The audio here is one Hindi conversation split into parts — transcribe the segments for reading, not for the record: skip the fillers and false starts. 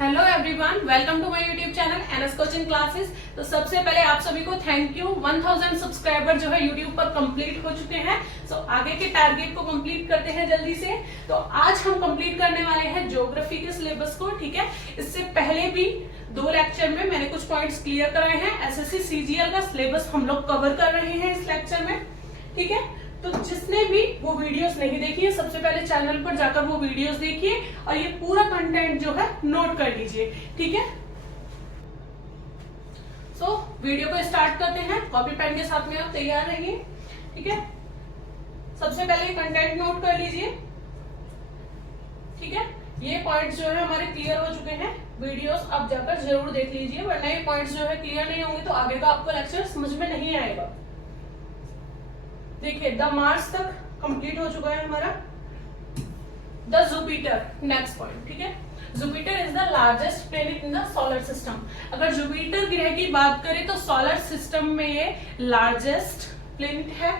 Hello everyone, welcome to my YouTube channel NS coaching classes. तो सबसे पहले आप सभी को थैंक यू। 1000 सब्सक्राइबर जो है यूट्यूब पर कंप्लीट हो चुके हैं। सो आगे के टारगेट को कंप्लीट करते हैं जल्दी से। तो आज हम कंप्लीट करने वाले हैं ज्योग्राफी के सिलेबस को। ठीक है, इससे पहले भी 2 लेक्चर में मैंने कुछ पॉइंट्स क्लियर कराए हैं। एसएससी सीजीएल का सिलेबस हम लोग कवर कर रहे हैं इस लेक्चर में। ठीक है, तो जिसने भी वो वीडियोस नहीं देखी है, सबसे पहले चैनल पर जाकर वो वीडियोस देखिए और ये पूरा कंटेंट जो है नोट कर लीजिए। ठीक है, सो वीडियो को स्टार्ट करते हैं। कॉपी पेन के साथ में आप तैयार रहिए। ठीक है, सबसे पहले कंटेंट नोट कर लीजिए। ठीक है, ये पॉइंट्स जो है हमारे क्लियर हो चुके हैं। वीडियोस आप जाकर जरूर देख लीजिए, वरना ये पॉइंट्स जो है क्लियर नहीं होंगे तो आगे का आपको लेक्चर समझ में नहीं आएगा। देखिए, द मार्स तक कंप्लीट हो चुका है हमारा। The Jupiter, next point. ठीक है, Jupiter is the largest planet in the solar system. अगर जुपिटर ग्रह की बात करें तो सोलर सिस्टम में ये लार्जेस्ट प्लेनेट है।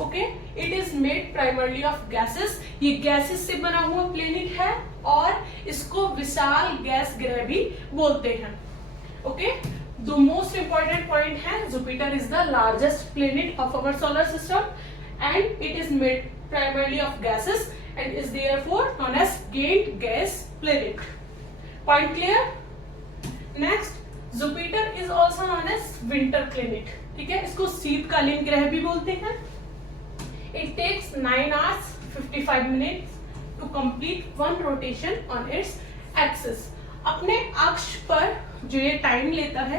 Okay, it is made primarily of gases. ये गैसेस से बना हुआ प्लेनेट है और इसको विशाल गैस ग्रह भी बोलते हैं। Okay, the most important point है Jupiter is the largest planet of our solar system and it is made primarily of gases and is therefore known as gained gas planet. Point clear? Next, Jupiter is also known as winter planet. ठीक है, इसको शीतकालीन ग्रह भी बोलते हैं। It takes 9 hours 55 minutes to complete one rotation on its axis. अपने अक्ष पर जो ये टाइम लेता है,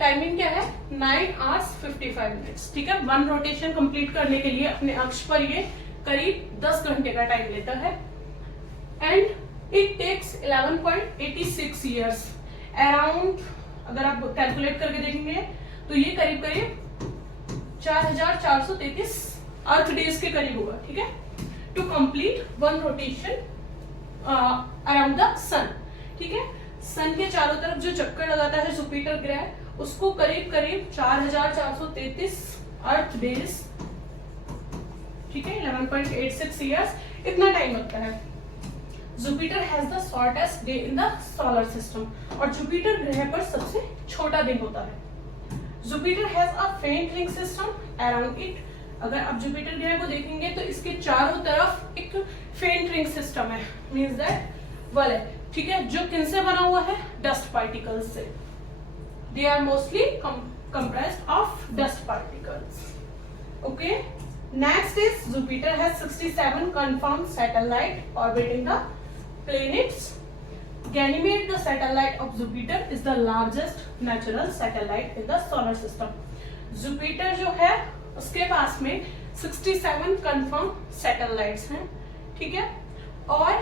टाइमिंग क्या है? 9 hours 55 minutes। ठीक है, 1 रोटेशन कंप्लीट करने के लिए अपने अक्ष पर ये करीब 10 घंटे का टाइम लेता है। And it takes 11.86 years around. अगर आप कैलकुलेट करके देखेंगे तो ये करीब करीब 4433 अर्थ डेज के करीब होगा। ठीक है, to complete 1 rotation around the sun. ठीक है, सन के चारों तरफ जो चक्कर लगाता है जुपिटर ग्रह, उसको करीब करीब 4433 अर्थ डेज, ठीक है, 11.86 years, इतना टाइम लगता है। Jupiter has the shortest day in the solar system और जुपिटर ग्रह पर सबसे छोटा दिन होता है। जुपिटर हैज अ फेंट रिंग सिस्टम अराउंड इट। अगर आप जुपिटर ग्रह को देखेंगे तो इसके चारों तरफ एक फेंट रिंग सिस्टम है, मींस दैट वलय। ठीक है, जो किनसे बना हुआ है? डस्ट पार्टिकल्स से। They are mostly comprised of dust particles. Okay, next is Jupiter has 67 confirmed satellite orbiting the planets. Ganymede, the satellite of Jupiter, is the largest natural satellite in the solar system. Jupiter जो है उसके पास में 67 confirmed satellites हैं। ठीक है, और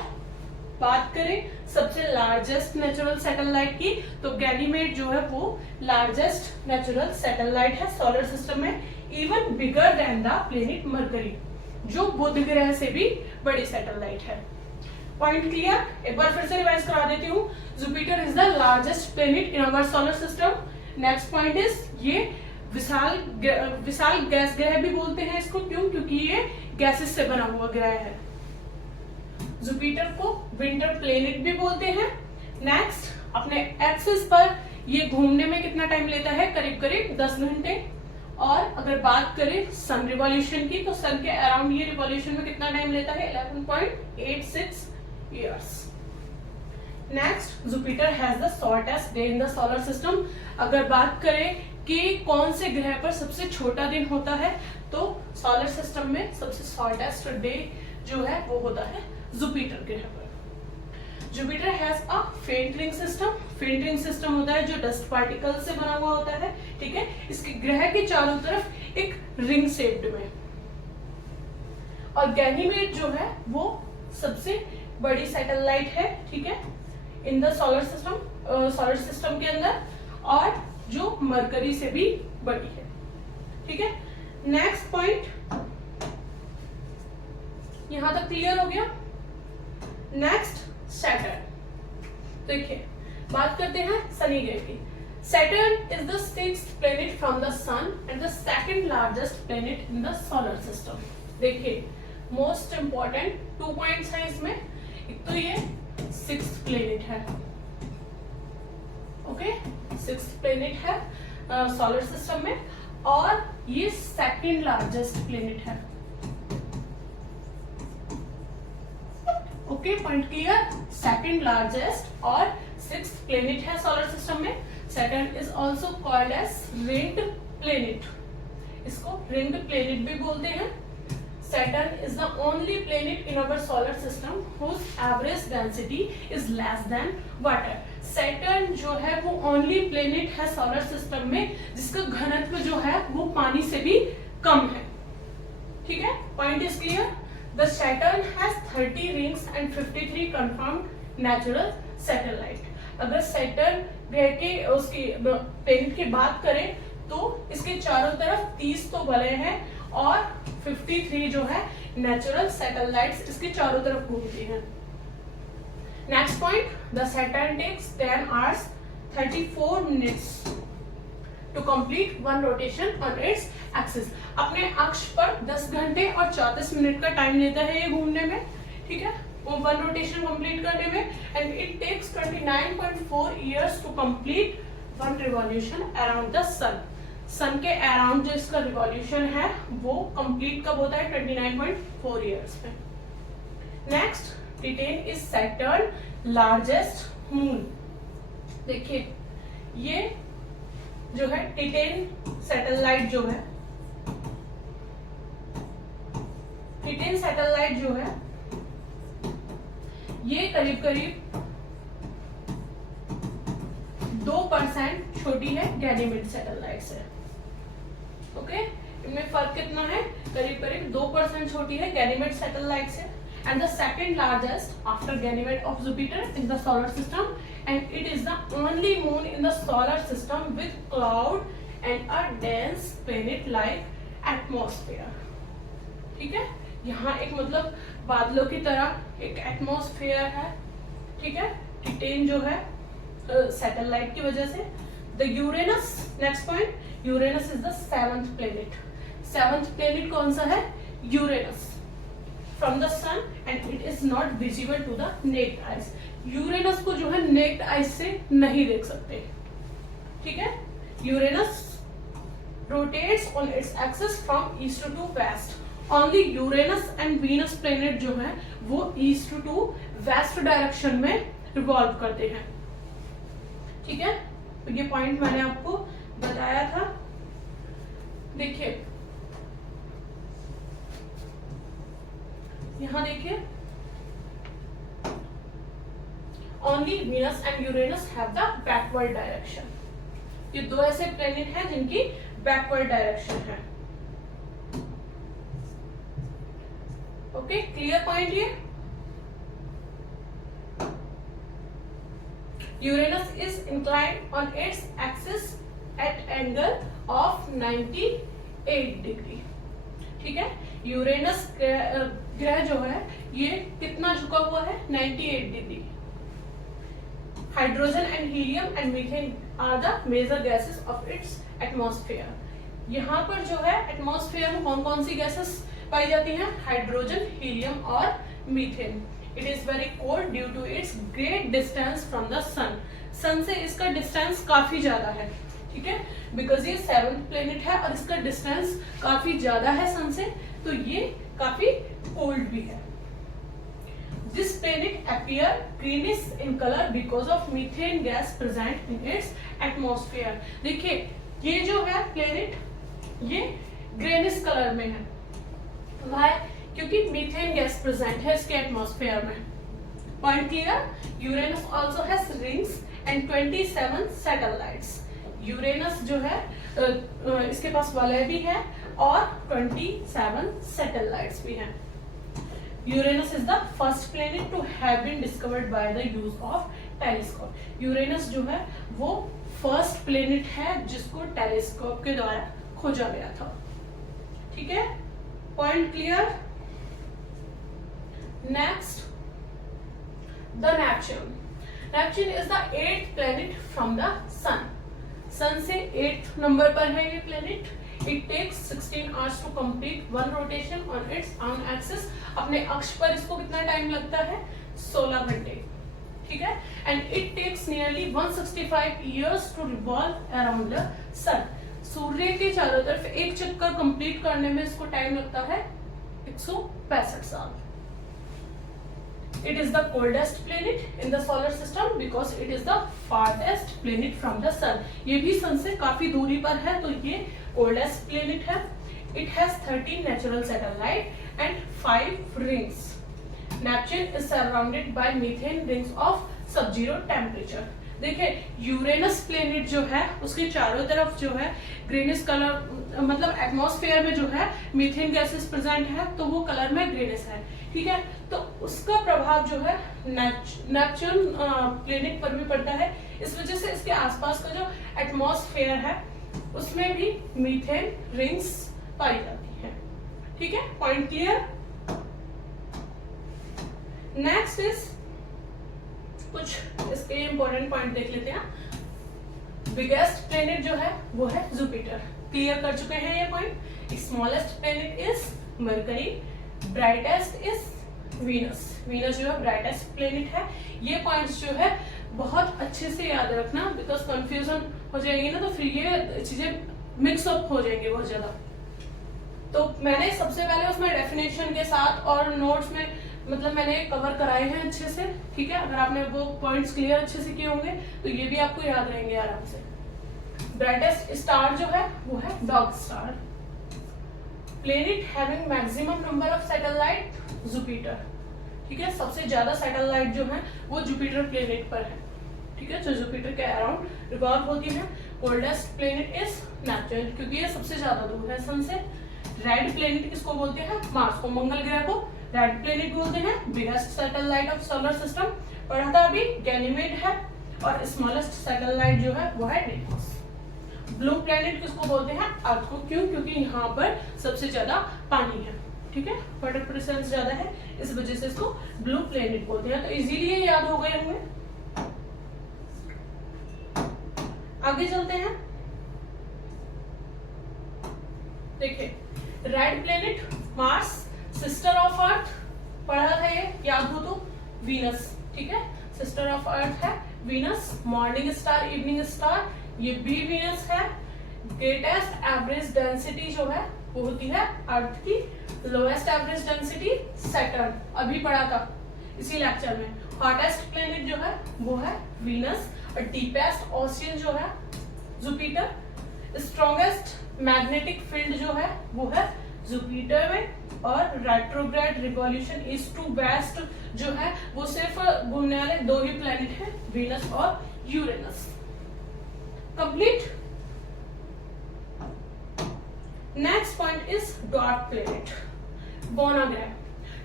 बात करें सबसे लार्जेस्ट नेचुरल सैटेलाइट की, तो गैनीमेड जो है वो लार्जेस्ट नेचुरल सैटेलाइट है सोलर सिस्टम में, even bigger than the planet Mercury, जो बुध ग्रह से भी बड़ी सैटेलाइट है। Point clear? एक बार फिर से रिवाइज करा देती हूँ। Jupiter is the largest planet in our solar system. Next point is ये विशाल गैस ग्रह भी बोलते हैं इसको। क्यों? क्योंकि ये गैसेस से बना हुआ ग्रह है। जुपिटर को विंटर प्लेनेट भी बोलते हैं। नेक्स्ट, अपने एक्सिस पर ये घूमने में कितना टाइम लेता है? करीब करीब 10 घंटे। और अगर बात करें सन रिवॉल्यूशन की, तो सन के अराउंड ये रिवॉल्यूशन में कितना टाइम लेता है? 11.86 years। Next, Jupiter has the shortest day in the solar system. अगर बात करें कि कौन से ग्रह पर सबसे छोटा दिन होता है, तो सोलर सिस्टम में सबसे शॉर्टेस्ट डे जो है वो होता है जुपिटर ग्रह पर। जुपिटर हैज अ फेंट रिंग सिस्टम। फेंट रिंग सिस्टम होता है जो डस्ट पार्टिकल से बना हुआ होता है। ठीक है, इसके ग्रह के चारों तरफ एक रिंग शेप्ड में। और गैनीमेड जो है वो सबसे बड़ी सैटेलाइट है। ठीक है, इन द सोलर सिस्टम के अंदर, और जो मरकरी से भी बड़ी है। ठीक है, नेक्स्ट पॉइंट यहां तक क्लियर हो गया। Next, Saturn. देखिए, बात करते हैं शनि ग्रह की। Saturn is the 6th planet from the sun and the 2nd largest planet in the solar system. देखिए, मोस्ट इंपॉर्टेंट 2 पॉइंट्स हैं इसमें। एक तो ये 6th प्लेनेट है, सोलर सिस्टम में, और ये सेकंड लार्जेस्ट प्लेनेट है। Okay, point clear? Second largest और सिक्स्थ प्लेनेट है सोलर सिस्टम में। Saturn is also called as ringed planet, इसको रिंग्ड प्लेनेट भी बोलते हैं। Saturn is the only planet in our solar system whose average density is less than water. Saturn जो है वो only planet है solar system में जिसका घनत्व जो है वो पानी से भी कम है। ठीक है, point is clear? The Saturn has 30 rings and 53 confirmed natural satellite. अगर Saturn ग्रह के उसकी planet की बात करें तो इसके चारों तरफ 30 तो वलय हैं और 53 जो है नेचुरल सैटेलाइट्स इसके चारों तरफ घूमती हैं। Next point, the Saturn takes 10 hours 34 minutes to complete one rotation on its axis. अपने अक्ष पर 10 घंटे और 34 मिनट का टाइम लेता है ये घूमने में। ठीक है, वो वन रोटेशन कंप्लीट करने में, and it takes 29.4 years to complete one revolution around the sun. Sun के अराउंड जो इसका रिवॉल्यूशन है वो कंप्लीट कब होता है? 29.4 years में। Next, Titan is Saturn largest moon. देखिए ये जो है टिटेन सैटेलाइट जो है, टिटेन सैटेलाइट जो है ये करीब करीब 2% छोटी है गैनीमेड सैटेलाइट से। ओके, इनमें फर्क कितना है? करीब करीब 2% छोटी है गैनीमेड सैटेलाइट से। And the second largest after Ganymede of Jupiter in the solar system, and it is the only moon in the solar system with cloud and a dense planet like atmosphere. ठीक है, यहाँ एक मतलब बादलों की तरह एक एटमॉस्फेयर है। ठीक है, टिटेन जो है सैटेलाइट की वजह से। The Uranus, next point, Uranus is the 7th planet. 7th planet कौन सा है? Uranus, from the sun, and it is not visible to the naked eyes. Uranus को जो है नेक्ड आइज से नहीं देख सकते। ठीक है, Uranus rotates on its axis from east to west. Only Uranus and Venus planet जो है वो ईस्ट टू वेस्ट डायरेक्शन में रिवॉल्व करते हैं। ठीक है, तो ये पॉइंट मैंने आपको बताया था। देखिए यहां देखिए, only Venus and Uranus have the backward direction. ये दो ऐसे प्लेनेट हैं जिनकी बैकवर्ड डायरेक्शन है। ओके, क्लियर पॉइंट ये? Uranus is inclined on its axis at angle of 98 degree. ठीक है, यूरेनस ग्रह जो है ये कितना झुका हुआ है? 98 degree. Hydrogen and helium and methane are the major gases of its atmosphere. यहाँ पर जो है एटमॉस्फेयर में कौन कौन सी गैसेस पाई जाती हैं? हाइड्रोजन, हीलियम और methane. It is very cold due to its great distance from the sun. सन से इसका डिस्टेंस काफी ज्यादा है। ठीक है, बिकॉज ये 7th प्लेनेट है और इसका डिस्टेंस काफी ज्यादा है सन से, तो ये काफी कोल्ड भी है। This planet appear greenish in color because of methane gas present in its atmosphere. देखिए ये जो है प्लेनेट ये ग्रेनिश कलर में है। Why? क्योंकि मीथेन गैस प्रेजेंट है इसके एटमॉस्फेयर में। Point clear? Uranus also has rings and 27 satellites. Uranus जो है इसके पास वलय भी है और 27 सैटेलाइट्स भी हैं। Uranus is the first planet to have been discovered by the use of telescope. Uranus जो है वो फर्स्ट प्लेनेट है जिसको टेलीस्कोप के द्वारा खोजा गया था। ठीक है, point clear? Next, the Neptune. Neptune is the 8th planet from the sun. Sun से 8th नंबर पर है ये planet. It takes 16 hours to complete one rotation on its own axis. अपने अक्ष पर इसको कितना टाइम लगता है? 16 घंटे। ठीक है, and it takes nearly 165 years to revolve around the sun. सूर्य के चारों तरफ एक चक्कर कंप्लीट करने में इसको टाइम लगता है 165 साल. It is the coldest planet in the solar system because it is the farthest planet from the sun. ये भी सन से काफी दूरी पर है, तो ये coldest planet है. It has 13 natural satellite and 5 rings. Neptune is surrounded by methane rings of sub-zero temperature. देखिए यूरेनस प्लेनेट जो है उसके चारों तरफ जो है ग्रीनिश कलर, मतलब एटमॉस्फेयर में जो है मीथेन गैसेस प्रेजेंट है, तो वो कलर में ग्रीनिश है. ठीक है, तो उसका प्रभाव जो है नेपच्यून प्लेनेट पर भी पड़ता है. इस वजह से इसके आसपास का जो एटमॉस्फेयर है उसमें भी मीथेन रिंग्स पाई जाती है. ठीक है, पॉइंट क्लियर. नेक्स्ट इज कुछ इसके इंपॉर्टेंट पॉइंट देख लेते हैं. बिगेस्ट प्लेनेट जो है वो है जुपिटर. क्लियर कर चुके हैं ये point. Smallest planet is mercury. Brightest is Venus. Venus जो है ब्राइटेस्ट प्लेनेट है. ये पॉइंट्स जो है बहुत अच्छे से याद रखना, बिकॉज कंफ्यूजन हो जाएगी ना, तो फिर ये चीजें मिक्सअप हो जाएंगी बहुत ज्यादा. तो मैंने सबसे पहले उसमें डेफिनेशन के साथ और नोट्स में मतलब मैंने कवर कराए हैं अच्छे से. ठीक है, अगर आपने वो पॉइंट्स क्लियर अच्छे से किए होंगे तो ये भी आपको याद रहेंगे आराम से. ब्राइटेस्ट स्टार जो है वो है dog star. Planet having maximum number of satellite Jupiter. ठीक है, सबसे ज्यादा सैटेलाइट जो है वो जुपिटर प्लेनेट पर है. ठीक है, जो जुपिटर के अराउंड रिवॉल्व होती है. कोल्डेस्ट प्लेनेट इज नेपच्यून, क्योंकि ये सबसे ज्यादा दूर है सन से. रेड प्लेनेट किसको बोलते हैं? मार्स को, मंगल ग्रह को रेड प्लेनेट बोलते हैं. Biggest satellite of solar system पढ़ा था अभी, गैनीमेड है. और स्मॉलेस्ट सैटेलाइट जो है वो है डेमोस. ब्लू प्लेनेट किसको बोलते हैं? अर्थ को. क्यों? क्योंकि यहाँ पर सबसे ज्यादा पानी है. ठीक है, वाटर प्रेजेंस ज्यादा है, इस वजह से इसको ब्लू प्लेनेट बोलते हैं. तो इजीली ये याद हो गए होंगे. आगे चलते हैं. देखिए red planet Mars, sister of earth पढ़ा था ये, याद हो तो. वीनस, ठीक है, सिस्टर ऑफ अर्थ है Venus. Morning star, evening star, ये भी वीनस है. ग्रेटेस्ट एवरेज डेंसिटी जो है वो होती है अर्थ की. लोएस्ट एवरेज डेंसिटी सैटर्न, अभी पढ़ा था इसी लेक्चर में. हॉटेस्ट प्लेनेट जो है वो है वीनस. और डीपेस्ट ओशियन जो है जुपिटर. स्ट्रॉन्गेस्ट मैग्नेटिक फील्ड जो है वो है जुपिटर में. और retrograde revolution east to west जो है वो सिर्फ घूमने वाले दो ही प्लेनेट है, वीनस और Uranus. Complete. Next point is dwarf planet, बोना ग्रह.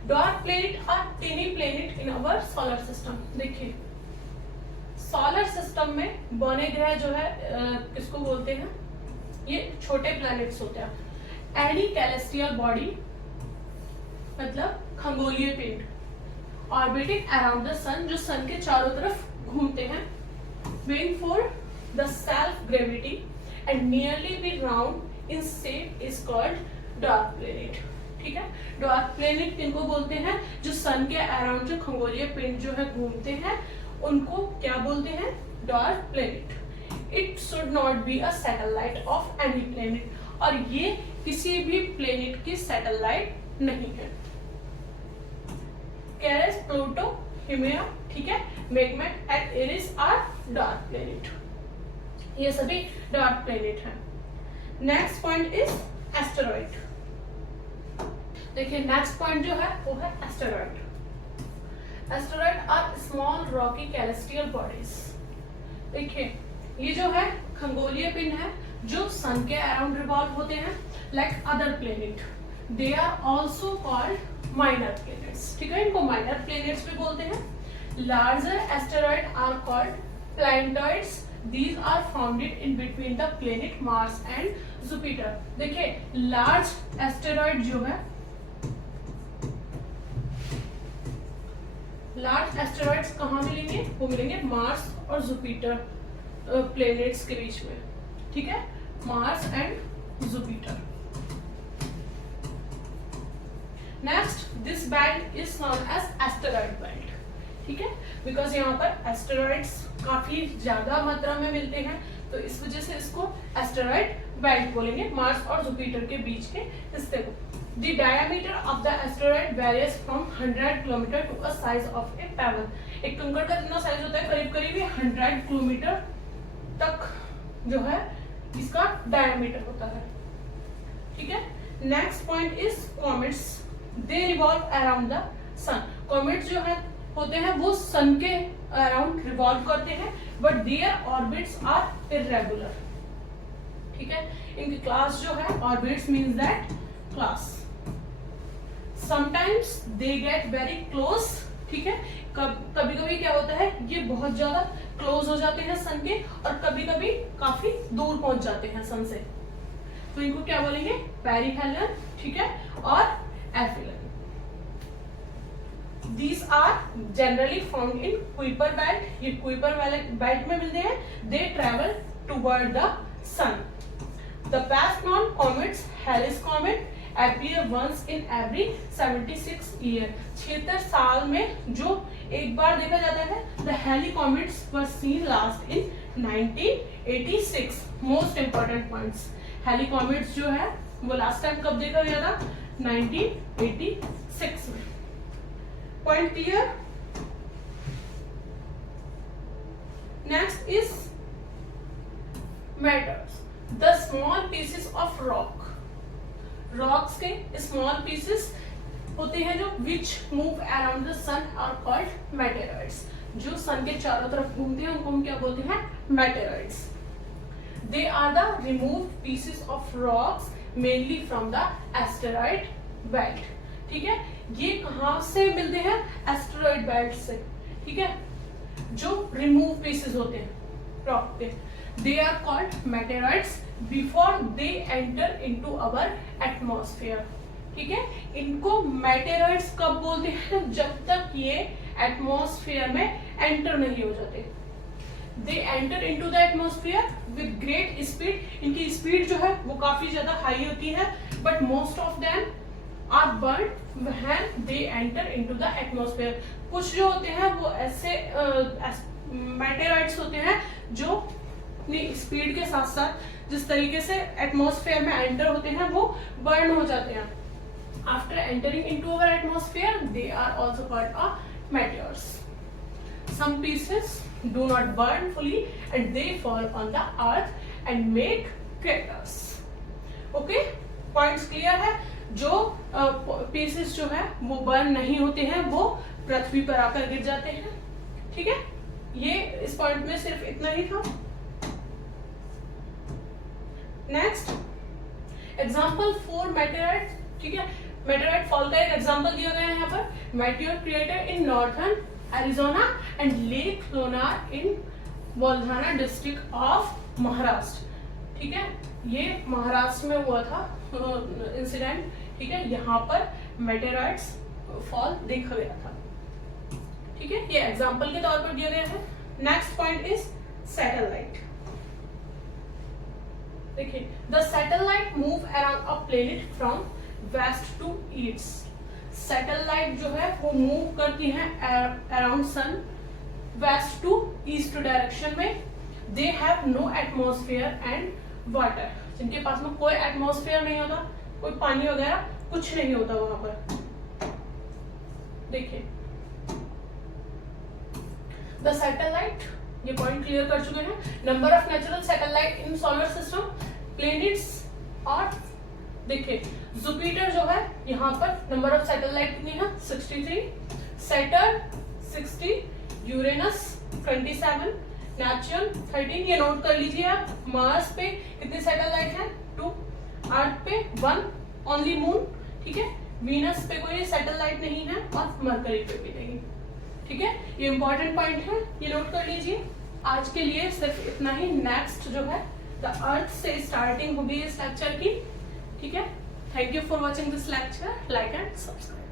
Dwarf planet are tiny planet in our solar system. देखिए सोलर सिस्टम में बोने ग्रह जो है किसको बोलते हैं? ये छोटे प्लैनेट्स होते हैं. एनी कैलेस्टियल बॉडी मतलब खगोलीय पिंड ऑर्बिटिंग अराउंड द सन, जो सन के चारों तरफ घूमते हैं. Being for the self gravity and nearly be round in shape is called dwarf planet. ठीक है, डार्क प्लेनेट किनको बोलते हैं? जो सन के अराउंड जो खगोलीय पिंड जो है घूमते हैं उनको क्या बोलते हैं? Dark planet. It should not be a satellite of any planet. और ये किसी भी प्लेनेट की सैटेलाइट नहीं है. केरेस, प्लूटो, हिमेरा, ठीक है, Makemake and Eris are dark planet. ये सभी डार्क प्लेनेट हैं. Next point is asteroid. देखिए नेक्स्ट पॉइंट जो है वो है asteroid. Asteroid are small rocky celestial bodies. देखिए ये जो है खगोलीय पिंड है जो सन के अराउंड रिवॉल्व होते हैं like other planet. They are also called minor planets. ठीक है, इनको माइनर प्लेनेट्स भी बोलते हैं. Larger asteroid are called planetoids. These are found in between the planet Mars and Jupiter. देखिए लार्ज एस्टेरॉइड जो है, लार्ज एस्टेरॉइड्स कहाँ मिलेंगे? वो मिलेंगे मार्स और जुपिटर प्लेनेट्स के बीच में. ठीक है, Mars and Jupiter. Next, this belt is known as asteroid belt. ठीक है, बिकॉज यहाँ पर एस्टेरॉइड्स काफी ज्यादा मात्रा में मिलते हैं, तो इस वजह से इसको एस्टेरॉइड बेल्ट बोलेंगे, मार्स और जुपिटर के बीच के हिस्से को। The diameter of the asteroid varies from 100 km to a size of a pebble. एक कंकड़ का जितना साइज होता है करीब करीब 100 किलोमीटर तक जो है इसका डायमीटर होता है, ठीक है। Next point is comets, they revolve around the sun. Comets जो है होते हैं वो सन के अराउंड रिवॉल्व करते हैं, but their orbits are irregular, ठीक है। इनकी क्लास जो है orbits means that class, sometimes they get very close, ठीक है। कभी कभी क्या होता है ये बहुत ज्यादा क्लोज हो जाते हैं सन के, और कभी कभी काफी दूर पहुंच जाते हैं सन से, तो इनको क्या बोलेंगे, पेरिहेलियन, ठीक है, और एफिलियन। These are generally found in Kuiper belt, ये Kuiper belt में मिलते हैं, they travel toward the sun. The best known comets, Halley's comet, appear once in every 76 year. 76 साल में जो एक बार देखा जाता है, the Halley comets were seen last in 1986. Most important points, Halley comets जो है वो लास्ट टाइम कब देखा गया था, 1986 में। Point clear. Next is meteors, the small pieces of rock. Rocks के स्मॉल पीसेस होते हैं जो which move around the sun are called meteoroids. जो सन के चारों तरफ घूमते हैं उनको हम क्या बोलते हैं, meteoroids. They are the removed pieces of rocks mainly from the asteroid belt, ठीक है। ये कहां से मिलते हैं, एस्टेरॉइड बेल्ट से, ठीक है। जो रिमूव पीसेस होते हैं रॉक के, they are called meteoroids before they enter into our atmosphere, ठीक है। इनको मेटेरॉइड्स कब बोलते हैं, जब तक ये एटमॉस्फेयर में एंटर नहीं हो जाते। They enter into the atmosphere with great speed, इनकी स्पीड जो है वो काफी ज्यादा हाई होती है, but most of them are burn when they enter into the atmosphere. कुछ जो होते हैं वो ऐसे मेटेरॉइड्स होते हैं जो अपनी स्पीड के साथ साथ जिस तरीके से एटमॉस्फेयर में एंटर होते हैं वो बर्न हो जाते हैं। After entering into our atmosphere they are also called a meteors. Some pieces do not burn fully and they fall on the earth and make craters. Okay, points clear है। जो पीसेस जो है वो बर्न नहीं होते हैं, वो पृथ्वी पर आकर गिर जाते हैं, ठीक है। ये इस पॉइंट में सिर्फ इतना ही था। नेक्स्ट एग्जांपल फॉर मेटेरॉइड, ठीक है। मेटेरॉइड फॉल का एक एग्जांपल दिया गया है यहाँ पर, meteor created in northern Arizona and lake Lonar in Buldhana district of Maharashtra, ठीक है। ये महाराष्ट्र में हुआ था इंसिडेंट, ठीक है। यहाँ पर मेटेरॉइड्स फॉल देखा गया था, ठीक है। ये एग्जांपल के तौर पर दिया गया है। Next point is satellite. देखिए, the satellite move around a planet from west to east. Satellite जो है वो मूव करती है around sun west to east direction में। They have no atmosphere and water, जिनके पास में कोई एटमॉस्फेयर नहीं होता, कोई पानी वगैरह कुछ नहीं होता वहां पर। देखिए द सैटेलाइट, ये पॉइंट क्लियर कर चुके हैं। Number of natural satellite in solar system, planets. और देखिए जुपिटर जो है यहाँ पर नंबर ऑफ सैटेलाइट कितनी है, 63, सैटर्न 60, यूरेनस 27, नेपच्यून 13, ये नोट कर लीजिए आप। मार्स पे कितने सैटेलाइट हैं, 2, अर्थ पे 1 ओनली मून, ठीक है। वीनस पे कोई सैटेलाइट नहीं है और मरकरी पे भी नहीं, ठीक है। ये इंपॉर्टेंट पॉइंट है, ये नोट कर लीजिए। आज के लिए सिर्फ इतना ही। नेक्स्ट जो है द अर्थ से स्टार्टिंग होगी इस लेक्चर की, ठीक है। Thank you for watching this lecture, like and subscribe.